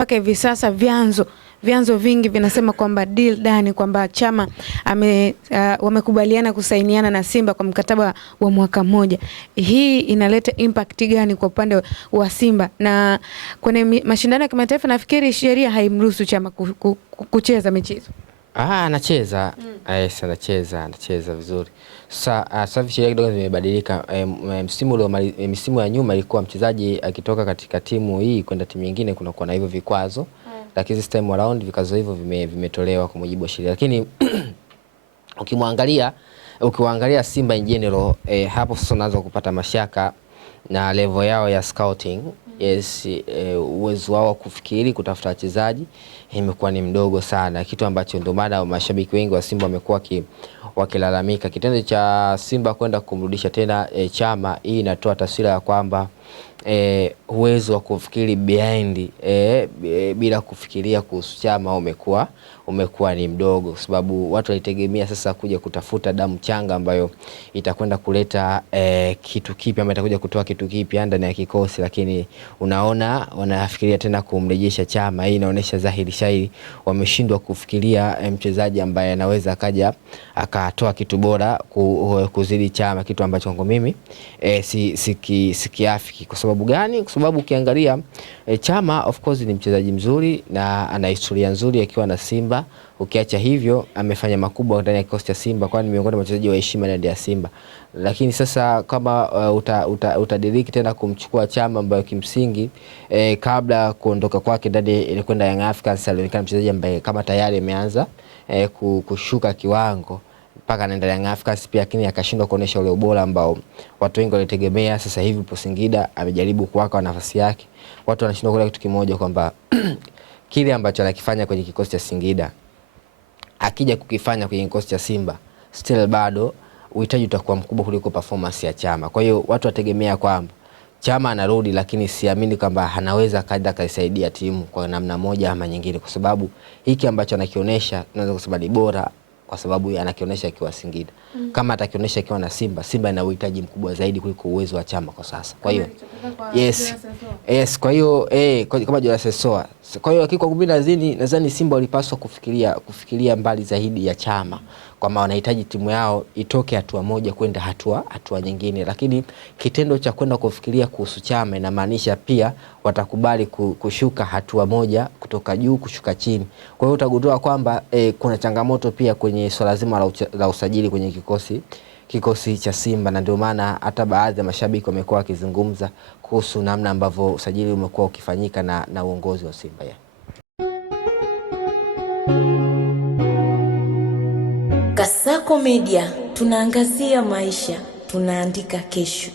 Mpaka hivi sasa vyanzo vingi vinasema kwamba deal done, kwamba Chama wamekubaliana kusainiana na Simba kwa mkataba wa mwaka mmoja. Hii inaleta impact gani kwa upande wa Simba? Na kwenye mashindano ya kimataifa nafikiri sheria haimruhusu Chama kucheza mechi hizo. Anacheza. Anacheza vizuri. Sasa sheria kidogo zimebadilika. Msimu ya nyuma ilikuwa mchezaji akitoka katika timu hii kwenda timu nyingine kunakuwa na hivyo vikwazo. Lakini this time around vikwazo hivyo vimetolewa kwa mujibu wa sheria. Lakini ukiwaangalia Simba in general, hapo sasa unaanza kupata mashaka na level yao ya scouting. Yes, uwezo wao kufikiri kutafuta wachezaji imekuwa ni mdogo sana, kitu ambacho ndio maana mashabiki wengi wa Simba wamekuwa wakilalamika. Kitendo cha Simba kwenda kumrudisha tena Chama, hii inatoa taswira ya kwamba uwezo wa kufikiri behind bila kufikiria kuhusu Chama umekuwa ni mdogo, kwa sababu watu walitegemea sasa kuja kutafuta damu changa ambayo itakwenda kuleta kitu kipi, ama itakuja kutoa kitu kipi ndani ya kikosi, lakini unaona wanafikiria tena kumrejesha Chama. Hii inaonyesha dhahiri shahiri wameshindwa kufikiria mchezaji ambaye anaweza akaja akatoa kitu bora kuzidi Chama, kitu ambacho kwangu mimi sikiafiki. Kwa sababu gani? Kwa sababu ukiangalia Chama of course ni mchezaji mzuri na ana historia nzuri akiwa na Simba. Ukiacha hivyo amefanya makubwa ndani ya kikosi cha Simba, kwani miongoni mwa wachezaji wa heshima ndani ya Simba. Lakini sasa kama utadiriki tena kumchukua Chama ambaye kimsingi kabla kuondoka kwake ndani ile kwenda Young Africans alionekana mchezaji ambaye kama tayari ameanza kushuka kiwango mpaka anaenda Young Africans pia, lakini akashindwa kuonesha ule ubora ambao watu wengi walitegemea. Sasa hivi po Singida amejaribu kuwaka nafasi yake. Watu wanashindwa kula kitu kimoja, kwamba kile ambacho anakifanya kwenye kikosi cha Singida akija kukifanya kwenye kikosi cha Simba still bado uhitaji utakuwa mkubwa kuliko performance ya Chama. Kwa hiyo watu wategemea kwamba Chama anarudi, lakini siamini kwamba anaweza kaja kaisaidia timu kwa namna moja ama nyingine, kwa sababu hiki ambacho anakionyesha tunaweza kusema ni bora kwa sababu anakionyesha akiwa Singida. Kama atakionyesha akiwa na Simba ina uhitaji mkubwa zaidi kuliko uwezo wa Chama kwa sasa. Kwa hiyo kwa hiyo kama Jose Soa. Kwa hiyo kwa mimi nadhani Simba walipaswa kufikiria mbali zaidi ya Chama, kwamba wanahitaji timu yao itoke hatua moja kwenda hatua nyingine. Lakini kitendo cha kwenda kufikiria kuhusu Chama inamaanisha pia watakubali kushuka hatua moja kutoka juu kushuka chini. Kwa hiyo utagundua kwamba kuna changamoto pia kwenye swala zima la usajili kwenye kikosi cha Simba, na ndio maana hata baadhi ya mashabiki wamekuwa wakizungumza kuhusu namna ambavyo usajili umekuwa ukifanyika na uongozi wa Simba. Kasako Media, tunaangazia maisha, tunaandika kesho.